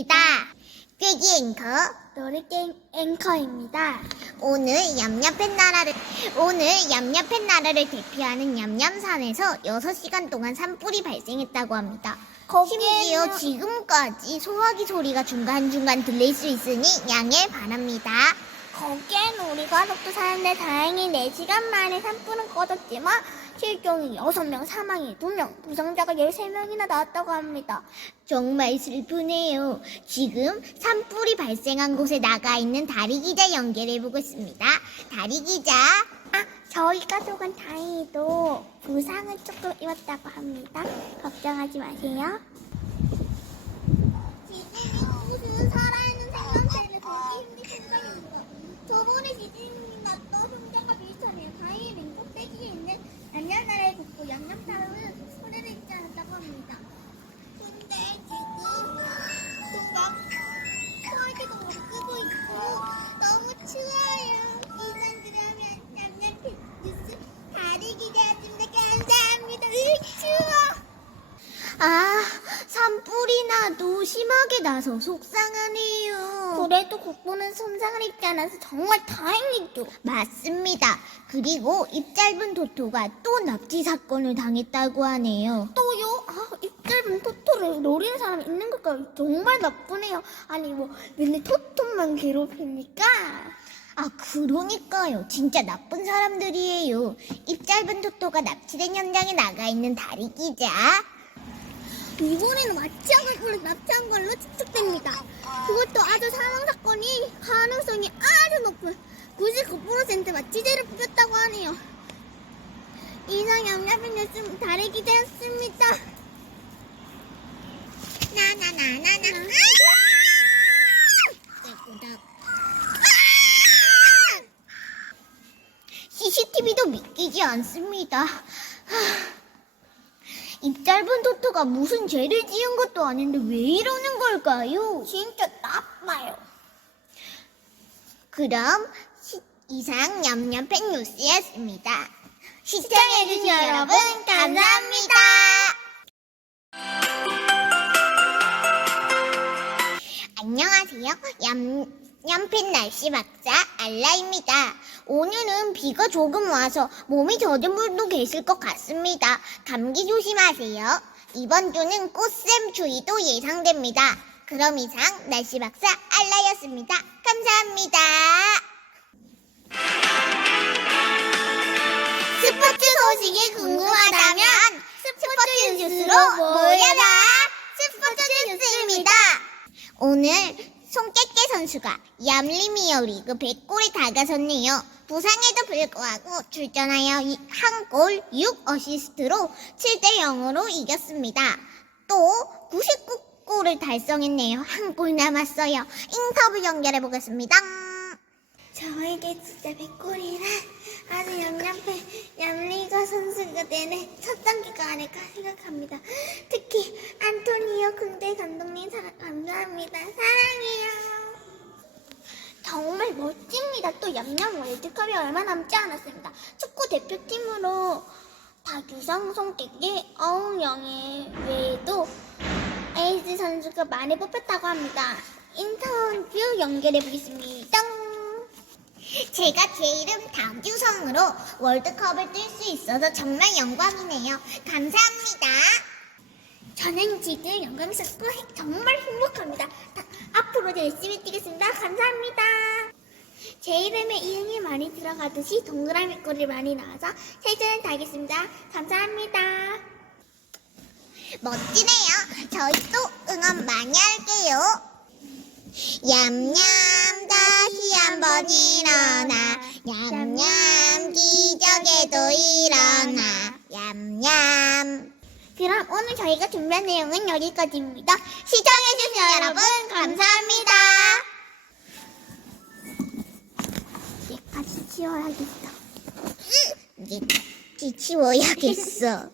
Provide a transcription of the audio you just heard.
퀴즈입니다. 퀴즈 앵커 놀이게임 앵커입니다. 오늘 얌얌팬 나라를 오늘 얌얌팬 나라를 대표하는 얌얌산에서 6시간 동안 산불이 발생했다고 합니다. 심지어 지금까지 소화기 소리가 중간중간 들릴 수 있으니 양해 바랍니다. 거기엔 우리 가족도 사는데 다행히 4시간 만에 산불은 꺼졌지만 실종이 6명, 사망이 2명, 부상자가 13명이나 나왔다고 합니다. 정말 슬프네요. 지금 산불이 발생한 곳에 나가 있는 다리 기자 연결해 보겠습니다. 다리 기자. 아, 저희 가족은 다행히도 부상은 조금 입었다고 합니다. 걱정하지 마세요. 지금 이곳은 살아 지진이 났던 현장과 비슷하네요. 다행히 맹폭대기에 있는 남양나라의 북부 양념타로는 소리를 잊지 않았다고 합니다. 근데 지금 또막 소화기도 못 끄고 있고 너무 추워요. 이상들이 하면 양념 뉴스 다리 기대하십니다. 감사합니다. 으 추워. 아, 산불이 나 도 심하게 나서 속상하네요. 그래도 국보는 손상을 입지 않아서 정말 다행이죠. 맞습니다. 그리고 입 짧은 토토가 또 납치 사건을 당했다고 하네요. 또요? 아, 입 짧은 토토를 노리는 사람이 있는 걸까요? 정말 나쁘네요. 아니 뭐 맨날 토토만 괴롭히니까. 아, 그러니까요. 진짜 나쁜 사람들이에요. 입 짧은 토토가 납치된 현장에 나가 있는 다리 기자. 이번에는 납치한 걸로 납치한 걸로 추측됩니다. 그것도 아주 사망 사건이 가능성이 아주 높은 99% 마취제를 뿌렸다고 하네요. 이상 양념인 뉴스 다리 기대였습니다. 나나나나나. CCTV도 믿기지 않습니다. 입 짧은 토토가 무슨 죄를 지은 것도 아닌데 왜 이러는 걸까요? 진짜 나빠요. 그럼 시- 이상 냠냠팬 뉴스였습니다. 시청해주신 여러분 감사합니다. 안녕하세요. 얌, 얌팬 날씨 박사 알라입니다. 오늘은 비가 조금 와서 몸이 젖은 분도 계실 것 같습니다. 감기 조심하세요. 이번 주는 꽃샘 추위도 예상됩니다. 그럼 이상 날씨 박사 알라였습니다. 감사합니다. 스포츠 소식이 궁금하다면 스포츠 뉴스로 모여라! 스포츠 뉴스입니다. 오늘 송깨깨 선수가 얌리미어 리그 100골에 다가섰네요. 부상에도 불구하고 출전하여 한 골 6어시스트로 7대 0으로 이겼습니다. 또 99골을 달성했네요. 한 골 남았어요. 인터뷰 연결해 보겠습니다. 저에게 진짜 백골이라 아주 얌얌해 얌리가 선수가 되는 첫 단계가 아닐까 생각합니다. 특히 안토니오 군대 감독님 감사합니다. 사랑해요. 정말 멋집니다. 또 얌얌 월드컵이 얼마 남지 않았습니다. 축구 대표팀으로 다 유상송 깨게 어웅영의 외에도 에이즈 선수가 많이 뽑혔다고 합니다. 인터뷰 연결해 보겠습니다. 제가 제 이름 다규성으로 월드컵을 뛸 수 있어서 정말 영광이네요. 감사합니다. 저는 지금 영광스럽고 정말 행복합니다. 다- 앞으로도 열심히 뛰겠습니다. 감사합니다. 제 이름에 이응이 많이 들어가듯이 동그라미 꼴이 많이 나와서 세전을 달겠습니다. 감사합니다. 멋지네요. 저희도 응원 많이 할게요. 얌얌 다시 한번 일어나 얌얌 기적에도 일어나 얌얌 그럼 오늘 저희가 준비한 내용은 여기까지입니다. 시청해주신 여러분 감사합니다. 치워야겠어. 이제 치워야겠어.